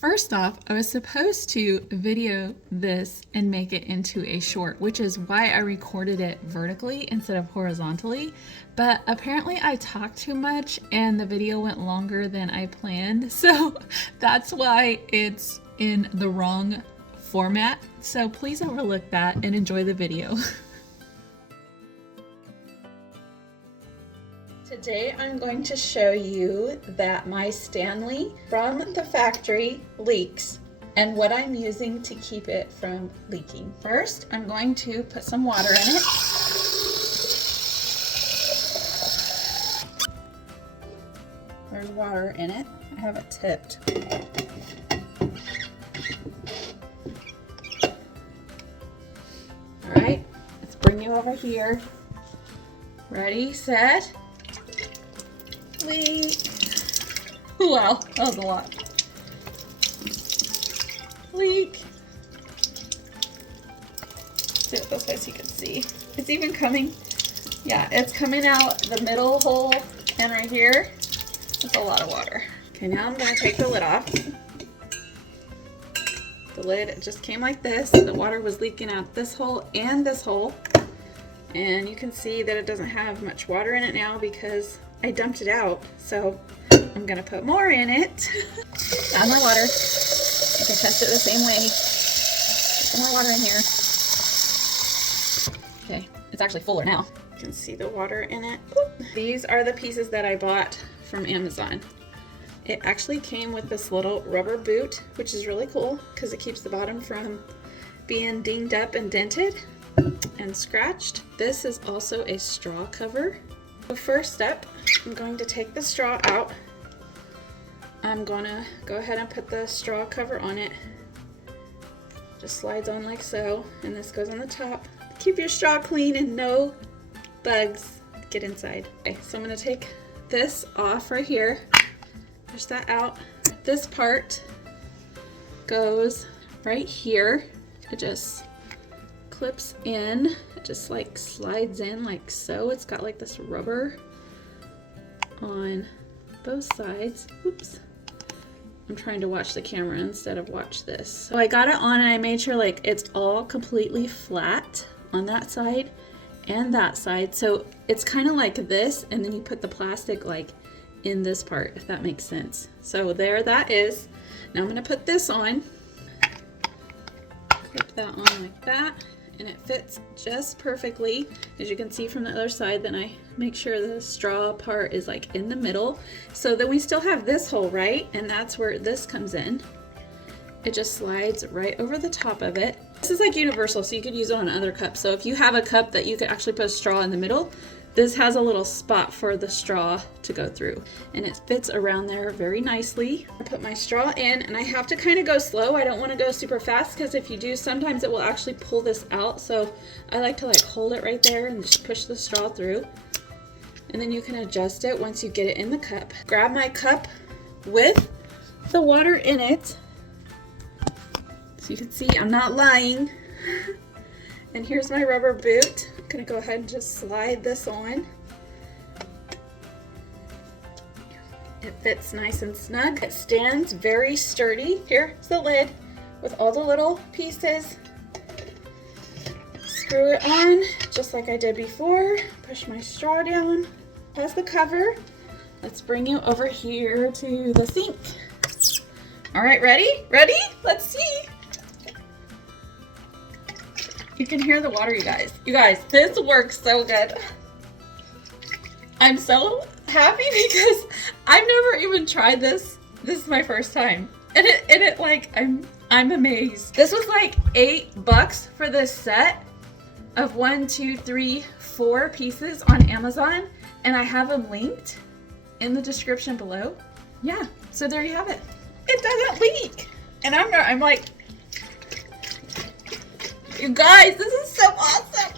First off, I was supposed to video this and make it into a short, which is why I recorded it vertically instead of horizontally. But apparently I talked too much and the video went longer than I planned. So that's why it's in the wrong format. So please overlook that and enjoy the video. Today I'm going to show you that my Stanley from the factory leaks and what I'm using to keep it from leaking. First, I'm going to put some water in it. There's water in it. I have it tipped. All right, let's bring you over here. Ready, set. Leak. Wow, that was a lot. Leak. Do it this way so you can see. It's even coming, yeah, it's coming out the middle hole and right here. It's a lot of water. Okay, now I'm gonna take the lid off. The lid just came like this. The water was leaking out this hole and this hole. And you can see that it doesn't have much water in it now because I dumped it out, so I'm gonna put more in it. Add more water. You can test it the same way. Put some more water in here. Okay, it's actually fuller now. You can see the water in it. These are the pieces that I bought from Amazon. It actually came with this little rubber boot, which is really cool because it keeps the bottom from being dinged up and dented and scratched. This is also a straw cover. The first step, I'm going to take the straw out. I'm gonna go ahead and put the straw cover on it. Just slides on like so, and this goes on the top. Keep your straw clean and no bugs get inside. Okay, so I'm gonna take this off right here. Push that out. This part goes right here. It just clips in. It just like slides in like so. It's got like this rubber on both sides. Oops. I'm trying to watch the camera instead of watch this. So I got it on and I made sure like it's all completely flat on that side and that side. So it's kind of like this, and then you put the plastic like in this part, if that makes sense. So there that is. Now I'm gonna put this on. Clip that on like that. And it fits just perfectly. As you can see from the other side, then I make sure the straw part is like in the middle. So then we still have this hole, right? And that's where this comes in. It just slides right over the top of it. This is like universal, so you could use it on other cups. So if you have a cup that you could actually put a straw in the middle, this has a little spot for the straw to go through, and it fits around there very nicely. I put my straw in, and I have to kind of go slow. I don't want to go super fast because if you do, sometimes it will actually pull this out. So I like to like hold it right there and just push the straw through, and then you can adjust it once you get it in the cup. Grab my cup with the water in it. So you can see I'm not lying. And here's my rubber boot. I'm gonna go ahead and just slide this on. It fits nice and snug. It stands very sturdy. Here's the lid with all the little pieces. Screw it on just like I did before. Push my straw down. Has the cover. Let's bring you over here to the sink. All right, ready? Ready? Let's see. You can hear the water, you guys. You guys, this works so good. I'm so happy because I've never even tried this. This is my first time. And it like, I'm amazed. This was like $8 for this set of 1, 2, 3, 4 pieces on Amazon. And I have them linked in the description below. Yeah, so there you have it. It doesn't leak. And I'm like, you guys, this is so awesome.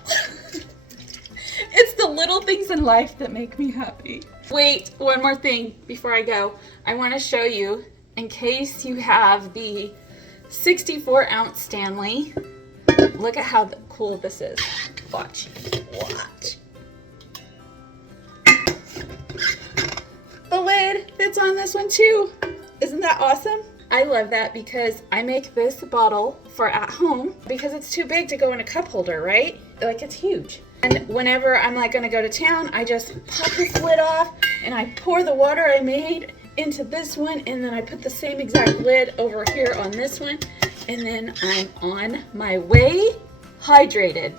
It's the little things in life that make me happy. Wait, one more thing before I go. I want to show you, in case you have the 64-ounce Stanley, look at how cool this is. Watch. Watch. The lid fits on this one too. Isn't that awesome? I love that because I make this bottle for at home because it's too big to go in a cup holder, right? Like it's huge. And whenever I'm like gonna go to town, I just pop this lid off and I pour the water I made into this one, and then I put the same exact lid over here on this one, and then I'm on my way hydrated.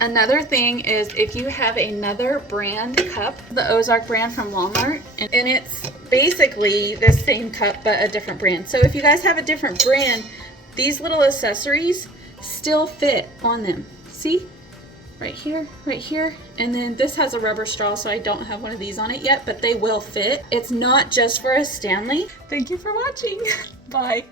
Another thing is if you have another brand cup, the Ozark brand from Walmart, and it's basically the same cup but a different brand. So if you guys have a different brand, these little accessories still fit on them. See? Right here, and then this has a rubber straw, so I don't have one of these on it yet, but they will fit. It's not just for a Stanley. Thank you for watching. Bye.